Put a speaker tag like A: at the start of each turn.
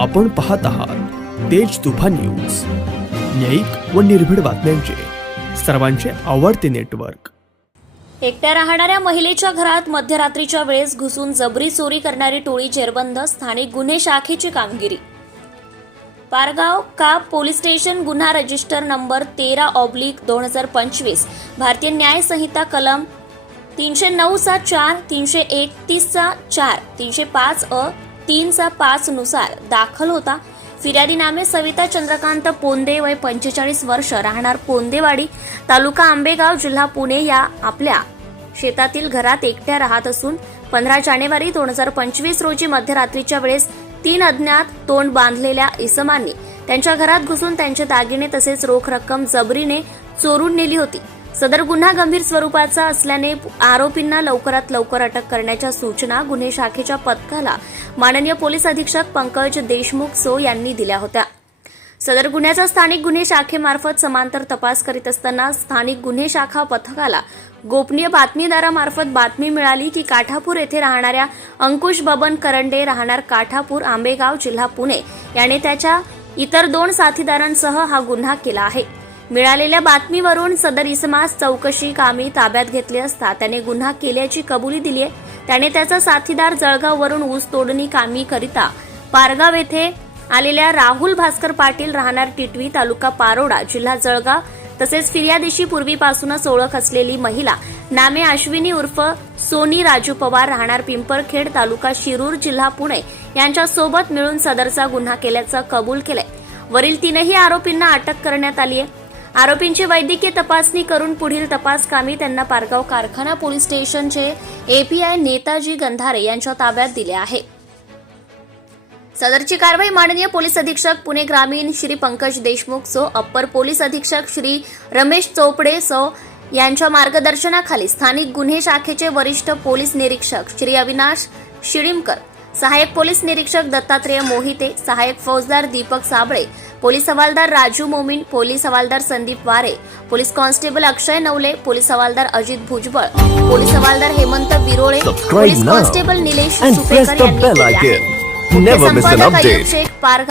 A: आपण पाहत आहात तेज तुफान न्यूज. न्यायिक व निर्भीड बातम्यांचे. सर्वांचे आवडते नेटवर्क.
B: एकट्या राहणाऱ्या महिलेच्या घरात मध्यरात्रीच्या वेळेस घुसून जबरी चोरी करणारी टोळी जेरबंद स्थानिक गुन्हे शाखेची कामगिरी. पारगाव काप पोलीस स्टेशन गुन्हा रजिस्टर नंबर तेरा ऑब्लिक दोन हजार पंचवीस. भारतीय न्याय संहिता कलम तीनशे नऊचा चार तीनशे एकतीसचा चार तीनशे पाच अ तीनचा पाच नुसार दाखल होता. फिर्यादीनामे सविता चंद्रकांत पोंदे वय पंचेचाळीस वर्ष राहणार पोंदेवाडी तालुका आंबेगाव जिल्हा पुणे या आपल्या शेतातील घरात एकट्या राहत असून पंधरा जानेवारी दोन हजार पंचवीस रोजी मध्यरात्रीच्या वेळेस तीन अज्ञात तोंड बांधलेल्या इसमांनी त्यांच्या घरात घुसून त्यांचे दागिने तसेच रोख रक्कम जबरीने चोरून नेली होती. सदर गुन्हा गंभीर स्वरूपाचा असल्याने आरोपींना लवकरात लवकर अटक करण्याच्या सूचना गुन्हे शाखेच्या पथकाला माननीय पोलीस अधीक्षक पंकज देशमुख सो यांनी दिल्या होत्या. सदर गुन्ह्याचा स्थानिक गुन्हे शाखेमार्फत समांतर तपास करीत असताना स्थानिक गुन्हे शाखा पथकाला गोपनीय बातमीदारामार्फत बातमी मिळाली की काठापूर येथे राहणाऱ्या अंकुश बबन करंडे राहणार काठापूर आंबेगाव जिल्हा पुणे याने त्याच्या इतर दोन साथीदारांसह हा गुन्हा केला आहे. मिळालेल्या बातमीवरून सदर इसमास चौकशी कामी ताब्यात घेतले असता त्याने गुन्हा केल्याची कबुली दिली आहे. त्याने त्याचा साथीदार जळगाववरून ऊस तोडणी कामी करिता पारगाव येथे आलेल्या राहुल भास्कर पाटील राहणार टिटवी तालुका पारोडा जिल्हा जळगाव तसेच फिर्यादीशी पूर्वीपासूनच ओळख असलेली महिला नामे अश्विनी उर्फ सोनी राजू पवार राहणार पिंपरखेड तालुका शिरूर जिल्हा पुणे यांच्या सोबत मिळून सदरचा गुन्हा केल्याचं कबूल केलंय. वरील तीनही आरोपींना अटक करण्यात आली आहे. आरोपींची वैद्यकीय तपासणी करून पुढील तपास कामी त्यांना पारगाव कारखाना पोलीस स्टेशनचे एपीआय नेताजी गंधारे यांच्या ताब्यात दिले आहे. सदरची कारवाई माननीय पोलीस अधीक्षक पुणे ग्रामीण श्री पंकज देशमुख सो अप्पर पोलीस अधीक्षक श्री रमेश चोपडे सो यांच्या मार्गदर्शनाखाली स्थानिक गुन्हे शाखेचे वरिष्ठ पोलीस निरीक्षक श्री अविनाश शिडीमकर सहाय्यक पोलीस निरीक्षक दत्तात्रेय मोहिते सहाय्यक फौजदार दीपक साबळे पोलीस हवालदार राजू मोमीन पोलीस हवालदार Sandeep Ware police constable Akshay Navale police हवालदार अजित भुजबळ पोलीस हवालदार Hemant Virole
C: Subscribe
B: police constable Nilesh Supekar यांनी केले आहे.